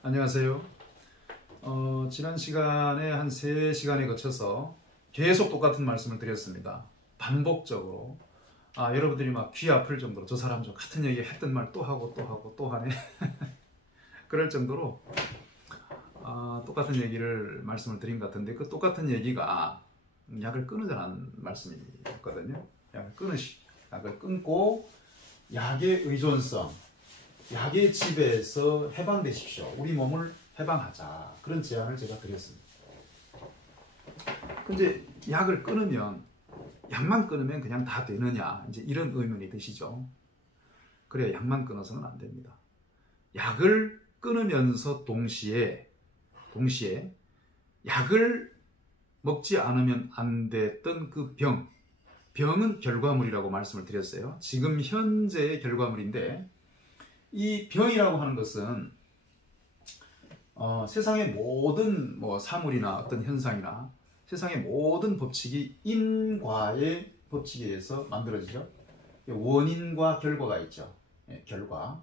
안녕하세요. 지난 시간에 한 3시간에 거쳐서 계속 똑같은 말씀을 드렸습니다. 반복적으로. 여러분들이 막 귀 아플 정도로 저 사람 저 같은 얘기 했던 말 또 하고 또 하고 또 하네. 그럴 정도로 똑같은 얘기를 말씀을 드린 것 같은데, 그 똑같은 얘기가 약을 끊으자는 말씀이었거든요. 약을 끊고 약의 의존성, 약의 지배에서 해방되십시오. 우리 몸을 해방하자. 그런 제안을 제가 드렸습니다. 근데 약을 끊으면, 약만 끊으면 그냥 다 되느냐, 이제 이런 의문이 드시죠. 그래, 약만 끊어서는 안 됩니다. 약을 끊으면서 동시에 약을 먹지 않으면 안 됐던 그 병은 결과물이라고 말씀을 드렸어요. 지금 현재의 결과물인데, 이 병이라고 하는 것은 세상의 모든 사물이나 어떤 현상이나 세상의 모든 법칙이 인과의 법칙에 의해서 만들어지죠. 원인과 결과가 있죠. 결과.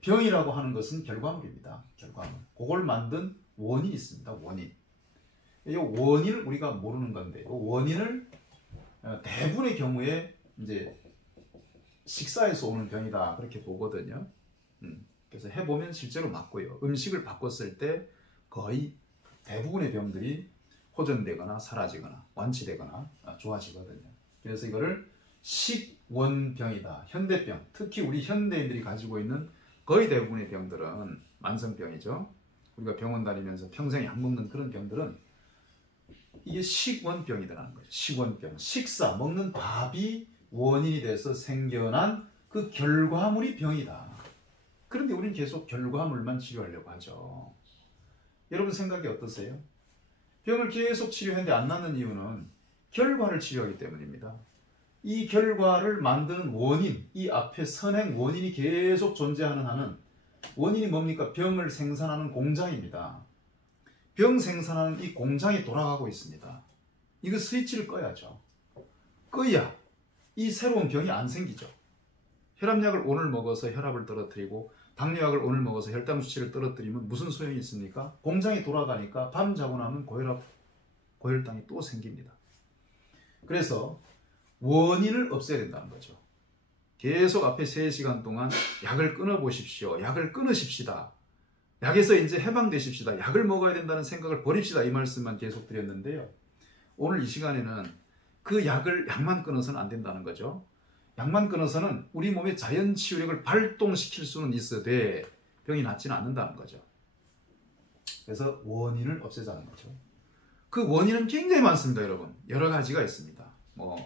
병이라고 하는 것은 결과물입니다. 결과물. 그걸 만든 원인이 있습니다. 원인. 이 원인을 우리가 모르는 건데, 이 원인을 대부분의 경우에 이제 식사에서 오는 병이다, 그렇게 보거든요. 그래서 해보면 실제로 맞고요. 음식을 바꿨을 때 거의 대부분의 병들이 호전되거나 사라지거나 완치되거나 좋아지거든요. 그래서 이거를 식원병이다. 현대병. 특히 우리 현대인들이 가지고 있는 거의 대부분의 병들은 만성병이죠. 우리가 병원 다니면서 평생 약 먹는 그런 병들은 이게 식원병이라는 거죠. 식원병. 식사, 먹는 밥이 원인이 돼서 생겨난 그 결과물이 병이다. 그런데 우리는 계속 결과물만 치료하려고 하죠. 여러분 생각이 어떠세요? 병을 계속 치료했는데 안 낫는 이유는 결과를 치료하기 때문입니다. 이 결과를 만드는 원인, 이 앞에 선행 원인이 계속 존재하는 한은, 원인이 뭡니까? 병을 생산하는 공장입니다. 병 생산하는 이 공장이 돌아가고 있습니다. 이거 스위치를 꺼야죠. 꺼야 이 새로운 병이 안 생기죠. 혈압약을 오늘 먹어서 혈압을 떨어뜨리고 당뇨약을 오늘 먹어서 혈당 수치를 떨어뜨리면 무슨 소용이 있습니까? 공장이 돌아가니까 밤 자고 나면 고혈당이 또 생깁니다. 그래서 원인을 없애야 된다는 거죠. 계속 앞에 3시간 동안 약을 끊어보십시오. 약을 끊으십시다. 약에서 이제 해방되십시다. 약을 먹어야 된다는 생각을 버립시다. 이 말씀만 계속 드렸는데요. 오늘 이 시간에는 그 약만 끊어서는 안 된다는 거죠. 약만 끊어서는 우리 몸의 자연 치유력을 발동시킬 수는 있어도 병이 낫지는 않는다는 거죠. 그래서 원인을 없애자는 거죠. 그 원인은 굉장히 많습니다, 여러분. 여러 가지가 있습니다.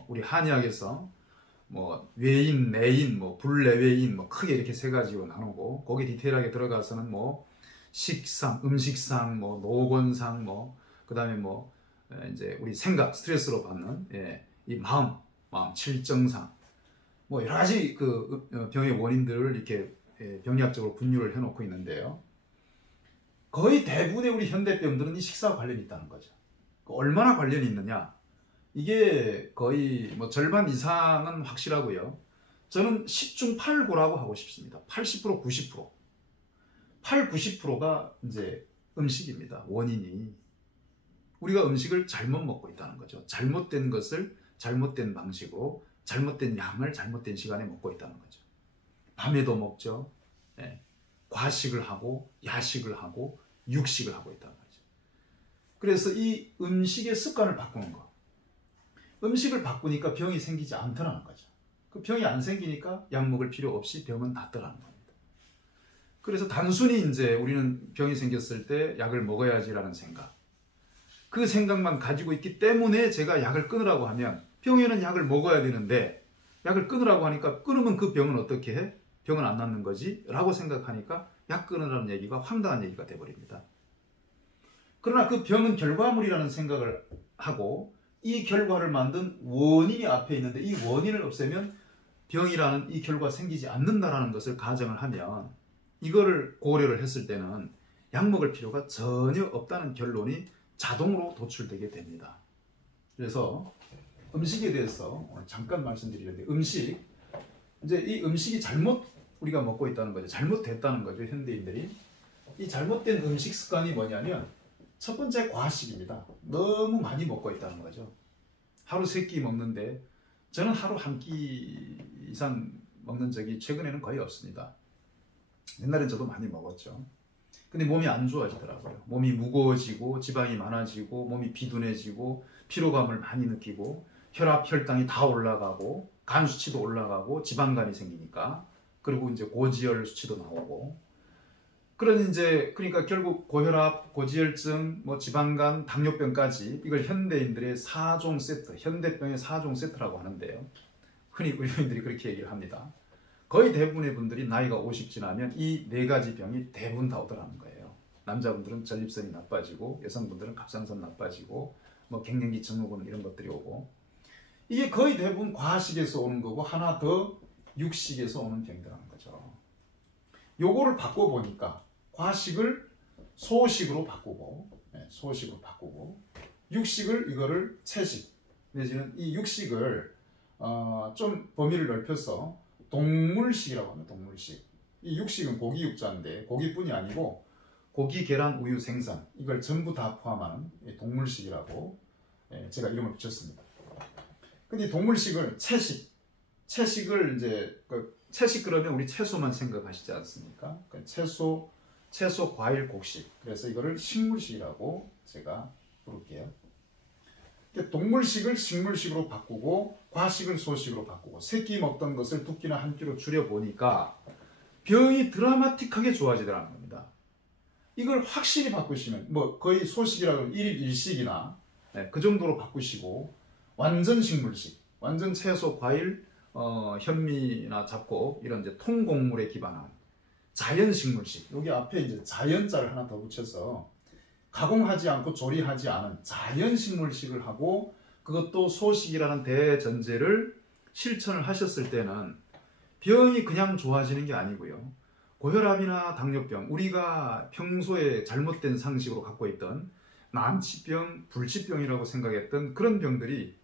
우리 한의학에서 외인, 내인, 불내외인 크게 이렇게 3가지로 나누고, 거기 디테일하게 들어가서는 식상, 음식상, 노곤상, 그다음에 이제 우리 생각, 스트레스로 받는 이 마음 칠정상, 여러 가지 그 병의 원인들을 이렇게 병리학적으로 분류를 해놓고 있는데요. 거의 대부분의 우리 현대병들은 이 식사와 관련이 있다는 거죠. 얼마나 관련이 있느냐? 이게 거의 절반 이상은 확실하고요. 저는 10중 8구라고 하고 싶습니다. 80%, 90%. 8, 90%가 이제 음식입니다. 원인이. 우리가 음식을 잘못 먹고 있다는 거죠. 잘못된 것을 잘못된 방식으로, 잘못된 양을 잘못된 시간에 먹고 있다는 거죠. 밤에도 먹죠. 과식을 하고 야식을 하고 육식을 하고 있다는 거죠. 그래서 이 음식의 습관을 바꾸는 거. 음식을 바꾸니까 병이 생기지 않더라는 거죠. 그 병이 안 생기니까 약 먹을 필요 없이 병은 낫더라는 겁니다. 그래서 단순히 이제 우리는 병이 생겼을 때 약을 먹어야지라는 생각, 그 생각만 가지고 있기 때문에 제가 약을 끊으라고 하면, 병에는 약을 먹어야 되는데 약을 끊으라고 하니까, 끊으면 그 병은 어떻게 해? 병은 안 낫는 거지? 라고 생각하니까 약 끊으라는 얘기가 황당한 얘기가 돼버립니다. 그러나 그 병은 결과물이라는 생각을 하고, 이 결과를 만든 원인이 앞에 있는데 이 원인을 없애면 병이라는 이 결과가 생기지 않는다라는 것을 가정을 하면, 이거를 고려를 했을 때는 약 먹을 필요가 전혀 없다는 결론이 자동으로 도출되게 됩니다. 그래서 음식에 대해서 오늘 잠깐 말씀드리는데, 이제 이 음식이 잘못 우리가 먹고 있다는 거죠. 잘못됐다는 거죠, 현대인들이. 이 잘못된 음식 습관이 뭐냐면 첫 번째 과식입니다. 너무 많이 먹고 있다는 거죠. 하루 3끼 먹는데 저는 하루 1끼 이상 먹는 적이 최근에는 거의 없습니다. 옛날엔 저도 많이 먹었죠. 근데 몸이 안 좋아지더라고요. 몸이 무거워지고 지방이 많아지고 몸이 비둔해지고 피로감을 많이 느끼고 혈압, 혈당이 다 올라가고 간 수치도 올라가고 지방간이 생기니까 그리고 이제 고지혈 수치도 나오고 그러니까 결국 고혈압, 고지혈증, 뭐 지방간, 당뇨병까지 이걸 현대인들의 4종 세트, 현대병의 4종 세트라고 하는데요. 흔히 의료인들이 그렇게 얘기를 합니다. 거의 대부분의 분들이 나이가 50 지나면 이 4가지 병이 대부분 다 오더라는 거예요. 남자분들은 전립선이 나빠지고 여성분들은 갑상선 나빠지고 뭐 갱년기 증후군 이런 것들이 오고 이게 거의 대부분 과식에서 오는 거고 하나 더 육식에서 오는 병이라는 거죠. 요거를 바꿔보니까 과식을 소식으로 바꾸고 육식을 이거를 채식 내지는 이 육식을 좀 범위를 넓혀서 동물식이라고 합니다. 동물식. 이 육식은 고기 육자인데 고기뿐이 아니고 고기, 계란, 우유, 생선 이걸 전부 다 포함하는 동물식이라고 제가 이름을 붙였습니다. 근데 동물식을 채식을 이제 채식 그러면 우리 채소만 생각하시지 않습니까? 채소, 과일, 곡식. 그래서 이거를 식물식이라고 제가 부를게요. 동물식을 식물식으로 바꾸고 과식을 소식으로 바꾸고 3끼 먹던 것을 2끼나 1끼로 줄여보니까 병이 드라마틱하게 좋아지더라는 겁니다. 이걸 확실히 바꾸시면 뭐 거의 소식이라 그러면 1일 1식이나 그 정도로 바꾸시고 완전 식물식, 완전 채소, 과일, 현미나 잡곡 이런 이제 통곡물에 기반한 자연식물식. 여기 앞에 이제 자연자를 하나 더 붙여서 가공하지 않고 조리하지 않은 자연식물식을 하고 그것도 소식이라는 대전제를 실천을 하셨을 때는 병이 그냥 좋아지는 게 아니고요. 고혈압이나 당뇨병, 우리가 평소에 잘못된 상식으로 갖고 있던 난치병, 불치병이라고 생각했던 그런 병들이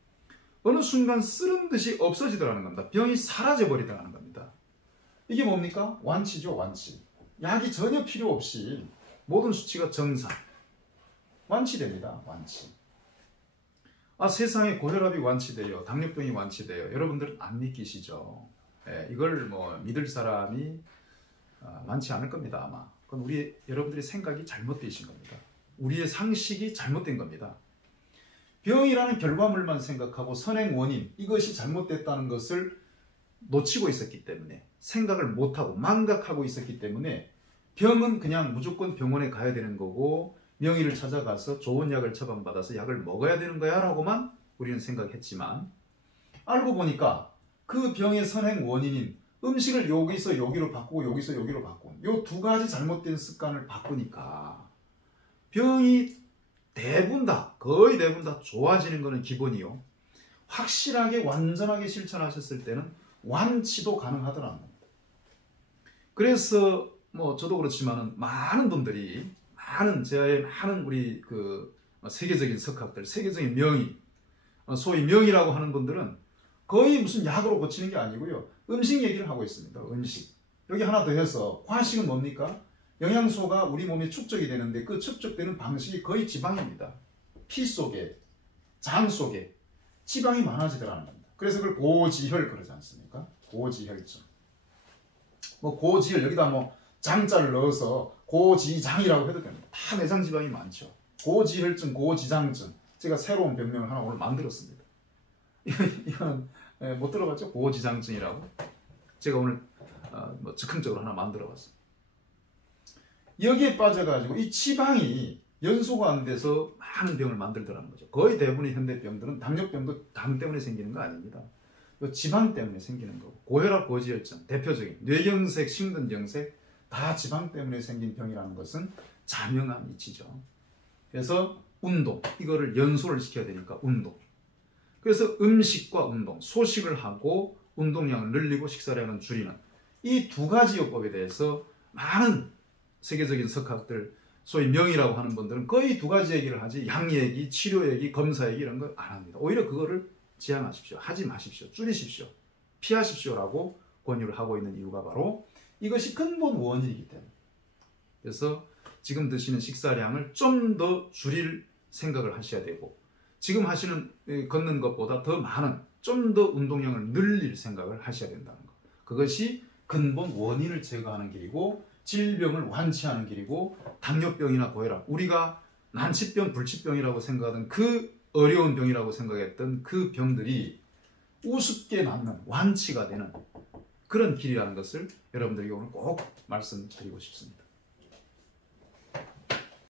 어느 순간 쓰는 듯이 없어지더라는 겁니다. 병이 사라져버리더라는 겁니다. 이게 뭡니까? 완치죠, 완치. 약이 전혀 필요 없이 모든 수치가 정상. 완치됩니다, 완치. 세상에 고혈압이 완치돼요. 당뇨병이 완치돼요. 여러분들은 안 믿기시죠? 이걸 뭐 믿을 사람이 많지 않을 겁니다, 아마. 그건 여러분들의 생각이 잘못되신 겁니다. 우리의 상식이 잘못된 겁니다. 병이라는 결과물만 생각하고 선행 원인, 이것이 잘못됐다는 것을 놓치고 있었기 때문에 생각을 못하고 망각하고 있었기 때문에 병은 그냥 무조건 병원에 가야 되는 거고 명의를 찾아가서 좋은 약을 처방받아서 약을 먹어야 되는 거야 라고만 우리는 생각했지만 알고 보니까 그 병의 선행 원인인 음식을 여기서 여기로 바꾸고 여기서 여기로 바꾸고 이 2가지 잘못된 습관을 바꾸니까 병이 거의 대부분 다 좋아지는 것은 기본이요. 확실하게 완전하게 실천하셨을 때는 완치도 가능하더라는 겁니다. 그래서 뭐 저도 그렇지만은 많은 분들이 제의 많은 우리 세계적인 석학들, 세계적인 명의, 소위 명의라고 하는 분들은 거의 무슨 약으로 고치는 게 아니고요. 음식 얘기를 하고 있습니다. 음식. 여기 하나 더 해서 과식은 뭡니까? 영양소가 우리 몸에 축적이 되는데 그 축적되는 방식이 거의 지방입니다. 피 속에, 장 속에 지방이 많아지더라는 겁니다. 그래서 그걸 고지혈 그러지 않습니까? 고지혈증. 뭐 고지혈 여기다 뭐 장자를 넣어서 고지장이라고 해도 됩니다. 다 내장 지방이 많죠. 고지혈증, 고지장증. 제가 새로운 병명을 하나 오늘 만들었습니다. 이건 못 들어봤죠? 고지장증이라고. 제가 오늘 뭐 즉흥적으로 하나 만들어봤습니다. 여기에 빠져가지고 이 지방이 연소가 안 돼서 많은 병을 만들더라는 거죠. 거의 대부분의 현대병들은 당뇨병도 당 때문에 생기는 거 아닙니다. 지방 때문에 생기는 거고 고혈압, 고지혈증 대표적인 뇌경색, 심근경색 다 지방 때문에 생긴 병이라는 것은 자명한 이치죠. 그래서 운동, 이거를 연소를 시켜야 되니까 운동. 그래서 음식과 운동, 소식을 하고 운동량을 늘리고 식사량을 줄이는 이 2가지 요법에 대해서 많은 세계적인 석학들, 소위 명의라고 하는 분들은 거의 2가지 얘기를 하지 약 얘기, 치료 얘기, 검사 얘기 이런 거 안 합니다. 오히려 그거를 지양하십시오. 하지 마십시오. 줄이십시오. 피하십시오라고 권유를 하고 있는 이유가 바로 이것이 근본 원인이기 때문에. 그래서 지금 드시는 식사량을 좀 더 줄일 생각을 하셔야 되고, 지금 하시는 걷는 것보다 더 많은 좀 더 운동량을 늘릴 생각을 하셔야 된다는 것. 그것이 근본 원인을 제거하는 길이고 질병을 완치하는 길이고, 당뇨병이나 고혈압, 우리가 난치병, 불치병이라고 생각하던 그 어려운 병이라고 생각했던 그 병들이 우습게 낫는, 완치가 되는 그런 길이라는 것을 여러분들에게 오늘 꼭 말씀드리고 싶습니다.